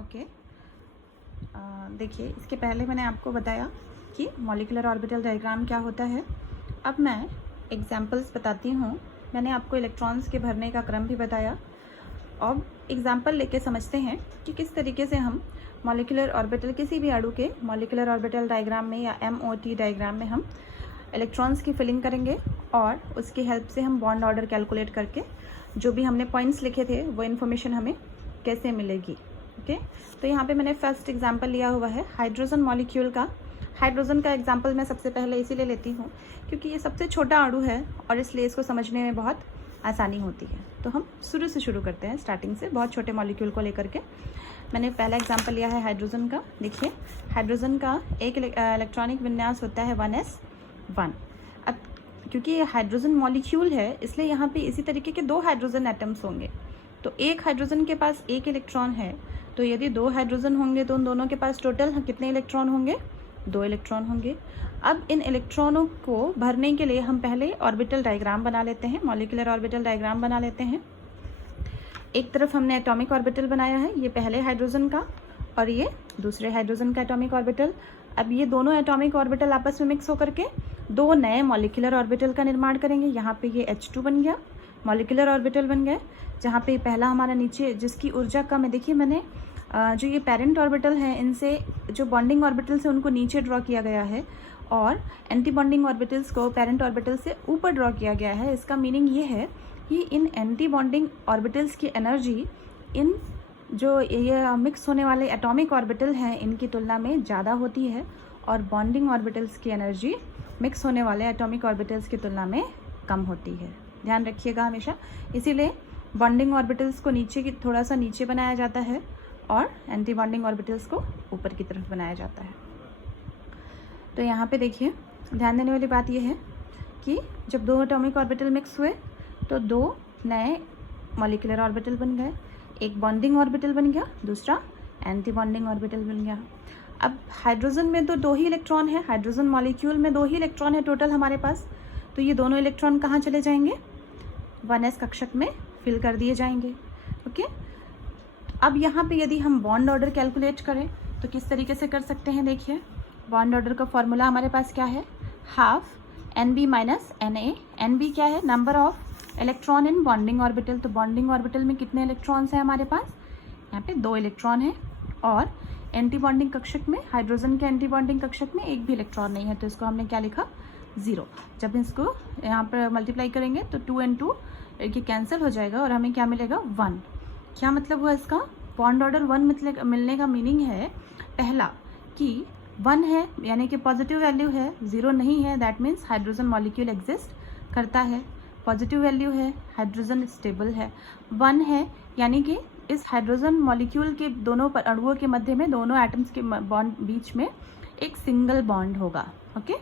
Okay, देखिए इसके पहले मैंने आपको बताया कि मॉलिक्यूलर ऑर्बिटल डायग्राम क्या होता है। अब मैं एग्जांपल्स बताती हूँ। मैंने आपको इलेक्ट्रॉन्स के भरने का क्रम भी बताया। अब एग्जांपल लेके समझते हैं कि किस तरीके से हम मॉलिक्यूलर ऑर्बिटल, किसी भी अणु के मॉलिक्यूलर ऑर्बिटल डायग्राम में या MOT डायग्राम में हम इलेक्ट्रॉन्स की फिलिंग करेंगे और उसकी हेल्प से हम बॉन्ड ऑर्डर कैलकुलेट करके जो भी हमने पॉइंट्स लिखे थे वो इन्फॉर्मेशन हमें कैसे मिलेगी। ओके, तो यहाँ पे मैंने फर्स्ट एग्जांपल लिया हुआ है हाइड्रोजन मॉलिक्यूल का। हाइड्रोजन का एग्जांपल मैं सबसे पहले इसीलिए लेती हूँ क्योंकि ये सबसे छोटा अणु है और इसलिए इसको समझने में बहुत आसानी होती है। तो हम शुरू से शुरू करते हैं, स्टार्टिंग से, बहुत छोटे मॉलिक्यूल को लेकर के। मैंने पहला एग्जांपल लिया है हाइड्रोजन का। देखिए, हाइड्रोजन का एक इलेक्ट्रॉनिक विन्यास होता है 1s1। अब क्योंकि ये हाइड्रोजन मॉलिक्यूल है इसलिए यहाँ पे इसी तरीके के 2 हाइड्रोजन एटम्स होंगे। तो एक हाइड्रोजन के पास 1 इलेक्ट्रॉन है, तो यदि 2 हाइड्रोजन होंगे तो उन दोनों के पास टोटल कितने इलेक्ट्रॉन होंगे? 2 इलेक्ट्रॉन होंगे। अब इन इलेक्ट्रॉनों को भरने के लिए हम पहले ऑर्बिटल डायग्राम बना लेते हैं, मॉलिक्यूलर ऑर्बिटल डायग्राम बना लेते हैं। एक तरफ हमने एटॉमिक ऑर्बिटल बनाया है, ये पहले हाइड्रोजन का और ये दूसरे हाइड्रोजन का एटॉमिक ऑर्बिटल। अब ये दोनों एटॉमिक ऑर्बिटल आपस में मिक्स होकर के 2 नए मॉलिक्यूलर ऑर्बिटल का निर्माण करेंगे। यहाँ पे ये H2 बन गया, मॉलिक्यूलर ऑर्बिटल बन गए, जहाँ पे पहला हमारा नीचे जिसकी ऊर्जा कम है। देखिए मैंने जो ये पेरेंट ऑर्बिटल हैं इनसे जो बॉन्डिंग ऑर्बिटल्स है उनको नीचे ड्रॉ किया गया है और एंटी बॉन्डिंग ऑर्बिटल्स को पेरेंट ऑर्बिटल से ऊपर ड्रॉ किया गया है। इसका मीनिंग ये है कि इन एंटी बॉन्डिंग ऑर्बिटल्स की एनर्जी इन जो ये मिक्स होने वाले एटॉमिक ऑर्बिटल हैं इनकी तुलना में ज़्यादा होती है और बॉन्डिंग ऑर्बिटल्स की एनर्जी मिक्स होने वाले एटॉमिक ऑर्बिटल्स की तुलना में कम होती है। ध्यान रखिएगा हमेशा। इसीलिए बॉन्डिंग ऑर्बिटल्स को नीचे की थोड़ा सा नीचे बनाया जाता है और एंटी बॉन्डिंग ऑर्बिटल्स को ऊपर की तरफ बनाया जाता है। तो यहाँ पे देखिए, ध्यान देने वाली बात यह है कि जब 2 एटॉमिक ऑर्बिटल मिक्स हुए तो 2 नए मॉलिक्यूलर ऑर्बिटल बन गए। एक बॉन्डिंग ऑर्बिटल बन गया, दूसरा एंटी बॉन्डिंग ऑर्बिटल बन गया। अब हाइड्रोजन में तो 2 ही इलेक्ट्रॉन है, हाइड्रोजन मॉलिक्यूल में 2 ही इलेक्ट्रॉन है टोटल हमारे पास। तो ये दोनों इलेक्ट्रॉन कहाँ चले जाएंगे? 1s कक्षक में फिल कर दिए जाएंगे। ओके, अब यहाँ पे यदि हम बॉन्ड ऑर्डर कैलकुलेट करें तो किस तरीके से कर सकते हैं? देखिए, बॉन्ड ऑर्डर का फॉर्मूला हमारे पास क्या है? Half NB minus NA। NB क्या है? Number of electron in bonding orbital. तो बॉन्डिंग ऑर्बिटल में कितने इलेक्ट्रॉन्स हैं हमारे पास? यहाँ पे 2 इलेक्ट्रॉन है और एंटी बॉन्डिंग कक्षक में, हाइड्रोजन के एंटी बॉन्डिंग कक्षक में एक भी इलेक्ट्रॉन नहीं है, तो इसको हमने क्या लिखा? 0। जब इसको यहाँ पर मल्टीप्लाई करेंगे तो 2 and 2 ये कैंसिल हो जाएगा और हमें क्या मिलेगा? 1। क्या मतलब हुआ इसका? बॉन्ड ऑर्डर 1 मिलने का मीनिंग है पहला कि 1 है यानी कि पॉजिटिव वैल्यू है, 0 नहीं है, that means hydrogen molecule exist करता है। पॉजिटिव वैल्यू है, हाइड्रोजन स्टेबल है। 1 है यानी कि इस हाइड्रोजन मॉलिक्यूल के दोनों अणुओं के मध्य में, दोनों एटम्स के बॉन्ड बीच में एक सिंगल बॉन्ड होगा। ओके,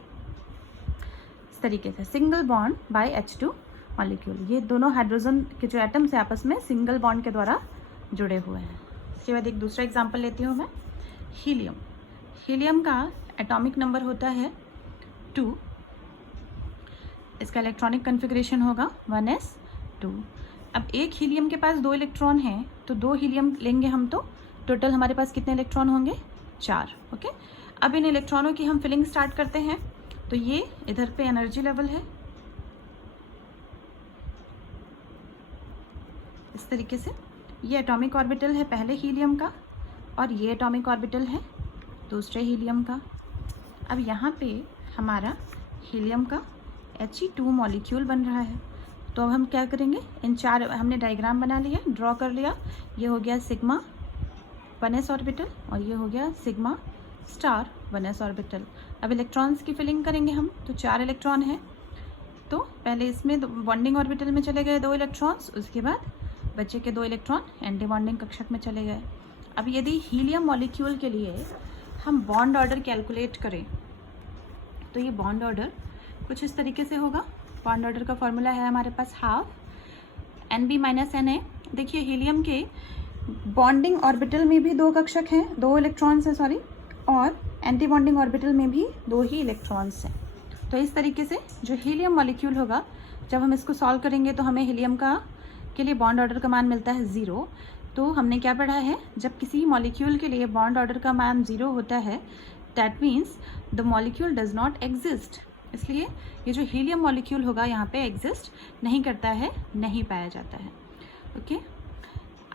इस तरीके से single bond by H2 molecule. ये दोनों हाइड्रोजन के जो एटम्स हैं आपस में सिंगल बॉन्ड के द्वारा जुड़े हुए हैं। इसके बाद एक दूसरा एग्जांपल लेती हूँ मैं, हीलियम। हीलियम का एटॉमिक नंबर होता है 2। इसका इलेक्ट्रॉनिक कॉन्फ़िगरेशन होगा 1s2। अब एक हीलियम के पास 2 इलेक्ट्रॉन हैं तो 2 हीलियम लेंगे हम, तो टोटल हमारे पास कितने इलेक्ट्रॉन होंगे? 4। ओके, अब इन इलेक्ट्रॉनों की हम फिलिंग स्टार्ट करते हैं। तो ये इधर पे एनर्जी लेवल है इस तरीके से। ये एटॉमिक ऑर्बिटल है पहले हीलियम का और ये एटॉमिक ऑर्बिटल है दूसरे हीलियम का। अब यहाँ पे हमारा हीलियम का He2 मॉलिक्यूल बन रहा है। तो अब हम क्या करेंगे? इन 4 हमने डायग्राम बना लिया, ड्रॉ कर लिया। ये हो गया सिग्मा 1s ऑर्बिटल और ये हो गया सिग्मा स्टार 1s ऑर्बिटल। अब इलेक्ट्रॉन्स की फिलिंग करेंगे हम, तो 4 इलेक्ट्रॉन हैं। तो पहले इसमें बॉन्डिंग ऑर्बिटल में चले गए 2 इलेक्ट्रॉन्स, उसके बाद बचे के 2 इलेक्ट्रॉन एंटी बॉन्डिंग कक्षक में चले गए। अब यदि हीलियम मॉलिक्यूल के लिए हम बॉन्ड ऑर्डर कैलकुलेट करें तो ये बॉन्ड ऑर्डर कुछ इस तरीके से होगा। बॉन्ड ऑर्डर का फॉर्मूला है हमारे पास हाफ NB माइनस NA। देखिए, हीलियम के बॉन्डिंग ऑर्बिटल में भी 2 कक्षक हैं, 2 इलेक्ट्रॉन्स हैं सॉरी, और एंटी बॉन्डिंग ऑर्बिटल में भी 2 ही इलेक्ट्रॉन्स हैं। तो इस तरीके से जो हीलियम मॉलिक्यूल होगा, जब हम इसको सॉल्व करेंगे तो हमें हीलियम का के लिए बॉन्ड ऑर्डर का मान मिलता है 0। तो हमने क्या पढ़ा है, जब किसी मॉलिक्यूल के लिए बॉन्ड ऑर्डर का मान 0 होता है, that means the molecule does not exist. इसलिए ये जो हीलियम मॉलिक्यूल होगा यहाँ पे एग्जिस्ट नहीं करता है, नहीं पाया जाता है। ओके,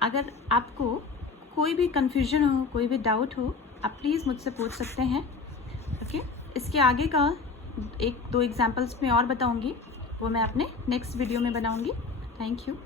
अगर आपको कोई भी कन्फ्यूजन हो, कोई भी डाउट हो, आप प्लीज़ मुझसे पूछ सकते हैं। ओके, इसके आगे का 1-2 एग्जाम्पल्स में और बताऊँगी, वो मैं अपने नेक्स्ट वीडियो में बनाऊँगी। Thank you.